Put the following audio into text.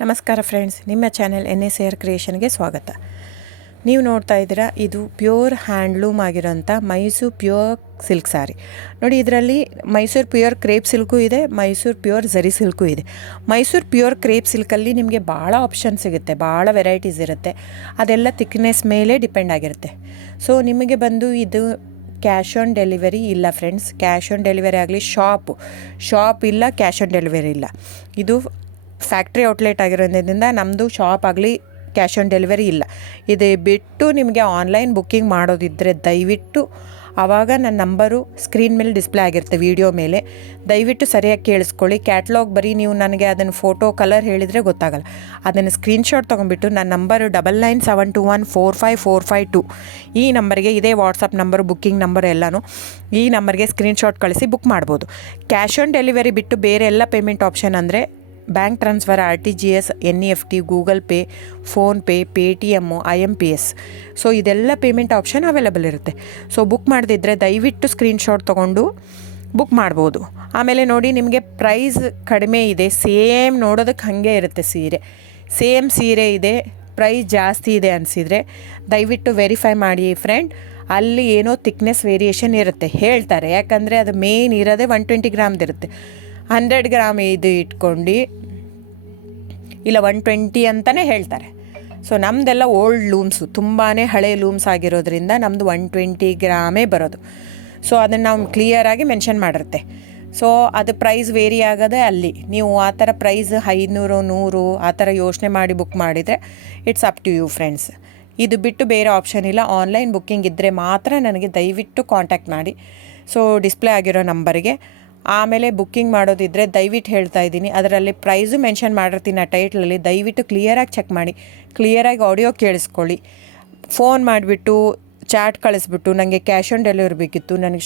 ನಮಸ್ಕಾರ ಫ್ರೆಂಡ್ಸ್, ನಿಮ್ಮ channel NSAR ಕ್ರಿಯೇಷನ್ಗೆ ಸ್ವಾಗತ. ನೀವು ನೋಡ್ತಾ ಇದ್ದೀರಾ, ಇದು ಪ್ಯೂರ್ ಹ್ಯಾಂಡ್ಲೂಮ್ ಆಗಿರೋಂಥ ಮೈಸೂರು ಪ್ಯೂರ್ ಸಿಲ್ಕ್ ಸ್ಯಾರಿ. ನೋಡಿ, ಇದರಲ್ಲಿ ಮೈಸೂರು ಪ್ಯೂರ್ ಕ್ರೇಪ್ ಸಿಲ್ಕು ಇದೆ, ಮೈಸೂರು ಪ್ಯೂರ್ ಝರಿ ಸಿಲ್ಕು ಇದೆ. ಮೈಸೂರು ಪ್ಯೂರ್ ಕ್ರೇಪ್ ಸಿಲ್ಕಲ್ಲಿ ನಿಮಗೆ ಭಾಳ ಆಪ್ಷನ್ ಸಿಗುತ್ತೆ, ಭಾಳ ವೆರೈಟೀಸ್ ಇರುತ್ತೆ. ಅದೆಲ್ಲ ಥಿಕ್ನೆಸ್ ಮೇಲೆ ಡಿಪೆಂಡ್ ಆಗಿರುತ್ತೆ. ಸೊ ನಿಮಗೆ ಬಂದು ಇದು ಕ್ಯಾಶ್ ಆನ್ ಡೆಲಿವರಿ ಇಲ್ಲ ಫ್ರೆಂಡ್ಸ್. ಕ್ಯಾಶ್ ಆನ್ ಡೆಲಿವರಿ ಆಗಲಿ, ಶಾಪ್ ಇಲ್ಲ, ಕ್ಯಾಶ್ ಆನ್ ಡೆಲಿವರಿ ಇಲ್ಲ. ಇದು ಫ್ಯಾಕ್ಟ್ರಿ ಔಟ್ಲೆಟ್ ಆಗಿರೋದ್ರಿಂದ ನಮ್ಮದು ಶಾಪ್ ಆಗಲಿ ಕ್ಯಾಶ್ ಆನ್ ಡೆಲಿವರಿ ಇಲ್ಲ. ಇದು ಬಿಟ್ಟು ನಿಮಗೆ ಆನ್ಲೈನ್ ಬುಕ್ಕಿಂಗ್ ಮಾಡೋದಿದ್ದರೆ ದಯವಿಟ್ಟು ಆವಾಗ ನನ್ನ ನಂಬರು ಸ್ಕ್ರೀನ್ ಮೇಲೆ ಡಿಸ್ಪ್ಲೇ ಆಗಿರುತ್ತೆ, ವಿಡಿಯೋ ಮೇಲೆ. ದಯವಿಟ್ಟು ಸರಿಯಾಗಿ ಕೇಳಿಸ್ಕೊಳ್ಳಿ. ಕ್ಯಾಟ್ಲಾಗ್ ಬರೀ ನೀವು ನನಗೆ ಅದನ್ನು ಫೋಟೋ ಕಲರ್ ಹೇಳಿದರೆ ಗೊತ್ತಾಗಲ್ಲ. ಅದನ್ನು ಸ್ಕ್ರೀನ್ಶಾಟ್ ತೊಗೊಂಡ್ಬಿಟ್ಟು ನನ್ನ ನಂಬರು 9972145452 ಈ ನಂಬರ್ಗೆ, ಇದೇ ವಾಟ್ಸಪ್ ನಂಬರು, ಬುಕ್ಕಿಂಗ್ ನಂಬರ್ ಎಲ್ಲನೂ ಈ ನಂಬರ್ಗೆ ಸ್ಕ್ರೀನ್ಶಾಟ್ ಕಳಿಸಿ ಬುಕ್ ಮಾಡ್ಬೋದು. ಕ್ಯಾಶ್ ಆನ್ ಡೆಲಿವರಿ ಬಿಟ್ಟು ಬೇರೆ ಎಲ್ಲ ಪೇಮೆಂಟ್ ಆಪ್ಷನ್ ಅಂದರೆ bank transfer, RTGS, NEFT, Google pay, PhonePe, Paytm, IMPS. So ಇದೆಲ್ಲ ಪೇಮೆಂಟ್ ಆಪ್ಷನ್ ಅವೈಲೇಬಲ್ ಇರುತ್ತೆ. ಸೊ ಬುಕ್ ಮಾಡದಿದ್ದರೆ ದಯವಿಟ್ಟು ಸ್ಕ್ರೀನ್ಶಾಟ್ ತೊಗೊಂಡು ಬುಕ್ ಮಾಡ್ಬೋದು. ಆಮೇಲೆ ನೋಡಿ, ನಿಮಗೆ ಪ್ರೈಸ್ ಕಡಿಮೆ ಇದೆ, ಸೇಮ್ ನೋಡೋದಕ್ಕೆ ಹಾಗೆ ಇರುತ್ತೆ ಸೇಮ್ ಸೀರೆ ಇದೆ, ಪ್ರೈಸ್ ಜಾಸ್ತಿ ಇದೆ ಅನಿಸಿದರೆ ದಯವಿಟ್ಟು ವೆರಿಫೈ ಮಾಡಿ ಫ್ರೆಂಡ್. ಅಲ್ಲಿ ಏನೋ ಥಿಕ್ನೆಸ್ ವೇರಿಯೇಷನ್ ಇರುತ್ತೆ ಹೇಳ್ತಾರೆ, ಯಾಕಂದರೆ ಅದು ಮೇನ್ ಇರೋದೇ 120 ಗ್ರಾಮ್ದಿರುತ್ತೆ. 100 ಗ್ರಾಮ್ ಇದು ಇಟ್ಕೊಂಡು ಇಲ್ಲ 120 ಅಂತಲೇ ಹೇಳ್ತಾರೆ. ಸೊ ನಮ್ಮದೆಲ್ಲ ಓಲ್ಡ್ ಲೂಮ್ಸು, ತುಂಬಾ ಹಳೆ ಲೂಮ್ಸ್ ಆಗಿರೋದ್ರಿಂದ ನಮ್ಮದು 120 ಗ್ರಾಮೇ ಬರೋದು. ಸೊ ಅದನ್ನು ನಾವು ಕ್ಲಿಯರಾಗಿ ಮೆನ್ಷನ್ ಮಾಡಿರುತ್ತೆ. ಸೊ ಅದು ಪ್ರೈಸ್ ವೇರಿ ಆಗೋದೇ ಅಲ್ಲಿ. ನೀವು ಆ ಥರ ಪ್ರೈಸ್ 500, 100 ಆ ಥರ ಯೋಚನೆ ಮಾಡಿ ಬುಕ್ ಮಾಡಿದರೆ it's up to you friends. ಇದು ಬಿಟ್ಟು ಬೇರೆ ಆಪ್ಷನ್ ಇಲ್ಲ. ಆನ್ಲೈನ್ ಬುಕ್ಕಿಂಗ್ ಇದ್ದರೆ ಮಾತ್ರ ನನಗೆ ದಯವಿಟ್ಟು ಕಾಂಟ್ಯಾಕ್ಟ್ ಮಾಡಿ. ಸೊ ಡಿಸ್ಪ್ಲೇ ಆಗಿರೋ ನಂಬರಿಗೆ. ಆಮೇಲೆ ಬುಕ್ಕಿಂಗ್ ಮಾಡೋದಿದ್ದರೆ ದಯವಿಟ್ಟು ಹೇಳ್ತಾ ಇದ್ದೀನಿ, ಅದರಲ್ಲಿ ಪ್ರೈಸು ಮೆನ್ಷನ್ ಮಾಡಿರ್ತೀನಿ ಆ ಟೈಟ್ಲಲ್ಲಿ. ದಯವಿಟ್ಟು ಕ್ಲಿಯರಾಗಿ ಚೆಕ್ ಮಾಡಿ, ಕ್ಲಿಯರಾಗಿ ಆಡಿಯೋ ಕೇಳಿಸ್ಕೊಳ್ಳಿ. ಫೋನ್ ಮಾಡಿಬಿಟ್ಟು ಚಾಟ್ ಕಳಿಸ್ಬಿಟ್ಟು ನನಗೆ ಕ್ಯಾಶ್ ಆನ್ ಡೆಲಿವರಿ ಬೇಕಿತ್ತು, ನನಗೆ